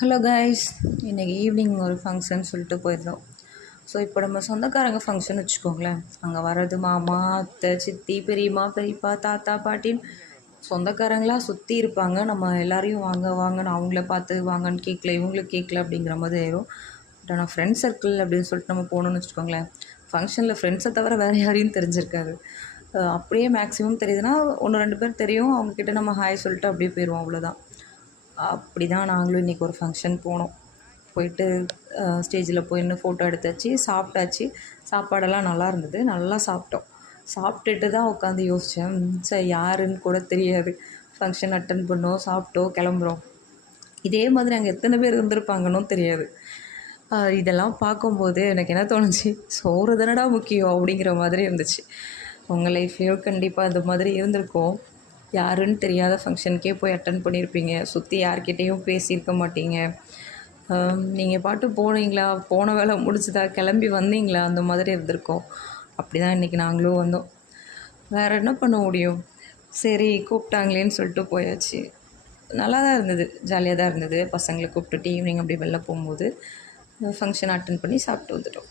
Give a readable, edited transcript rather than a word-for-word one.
Hello guys, இன்றைக்கி evening ஒரு function சொல்லிட்டு போயிருந்தோம். ஸோ இப்போ நம்ம சொந்தக்காரங்க ஃபங்க்ஷன் வச்சுக்கோங்களேன். அங்கே வர்றது மாமா, அத்தை, சித்தி, பெரியம்மா, பெரியப்பா, தாத்தா, பாட்டின்னு சொந்தக்காரங்களாக சுற்றி இருப்பாங்க. நம்ம எல்லாரையும் வாங்க வாங்கன்னு அவங்கள பார்த்து வாங்கன்னு கேட்கல, இவங்களுக்கு கேட்கல அப்படிங்கிற மாதிரி ஆயிரும். பட் ஆனால் ஃப்ரெண்ட்ஸ் சர்க்கிள் அப்படின்னு சொல்லிட்டு நம்ம போகணுன்னு வச்சுக்கோங்களேன், ஃபங்க்ஷனில் ஃப்ரெண்ட்ஸை தவிர வேறு யாரையும் தெரிஞ்சிருக்காது. அப்படியே மேக்ஸிமம் தெரியுதுன்னா 1-2 பேர் தெரியும். அவங்கக்கிட்ட நம்ம ஹாய் சொல்லிட்டு அப்படியே போயிடுவோம், அவ்வளோதான். அப்படி தான் நாங்களும் இன்றைக்கி ஒரு ஃபங்க்ஷன் போனோம். போயிட்டு ஸ்டேஜில் போய் நின்று ஃபோட்டோ எடுத்தாச்சு, சாப்பிட்டாச்சு. சாப்பாடெல்லாம் நல்லா இருந்தது, நல்லா சாப்பிட்டோம். சாப்பிட்டுட்டு தான் உட்காந்து யோசித்தேன், சரி யாருன்னு கூட தெரியாது. ஃபங்க்ஷன் அட்டன் பண்ணோம், சாப்பிட்டோம், கிளம்புறோம். இதே மாதிரி அங்கே எத்தனை பேர் இருந்திருப்பாங்கன்னும் தெரியாது. இதெல்லாம் பார்க்கும்போது எனக்கு என்ன தோணுச்சு, சோறு தானடா முக்கியம் அப்படிங்கிற மாதிரி இருந்துச்சு. உங்கள் லைஃப்லேயும் கண்டிப்பாக அந்த மாதிரி இருந்திருக்கும். யாருன்னு தெரியாத ஃபங்க்ஷனுக்கே போய் அட்டன் பண்ணியிருப்பீங்க. சுற்றி யார்கிட்டேயும் பேசியிருக்க மாட்டீங்க. நீங்கள் பாட்டு போனீங்களா, போன வேலை முடிச்சுதா, கிளம்பி வந்தீங்களா, அந்த மாதிரி இருந்திருக்கோம். அப்படி தான் இன்றைக்கி நாங்களும் வந்தோம். வேறு என்ன பண்ண முடியும், சரி கூப்பிட்டாங்களேன்னு சொல்லிட்டு போயாச்சு. நல்லா தான் இருந்தது, ஜாலியாக தான் இருந்தது. பசங்களை கூப்பிட்டுட்டு ஈவினிங் அப்படி வெளில போகும்போது ஃபங்க்ஷன் அட்டன் பண்ணி சாப்பிட்டு வந்துட்டோம்.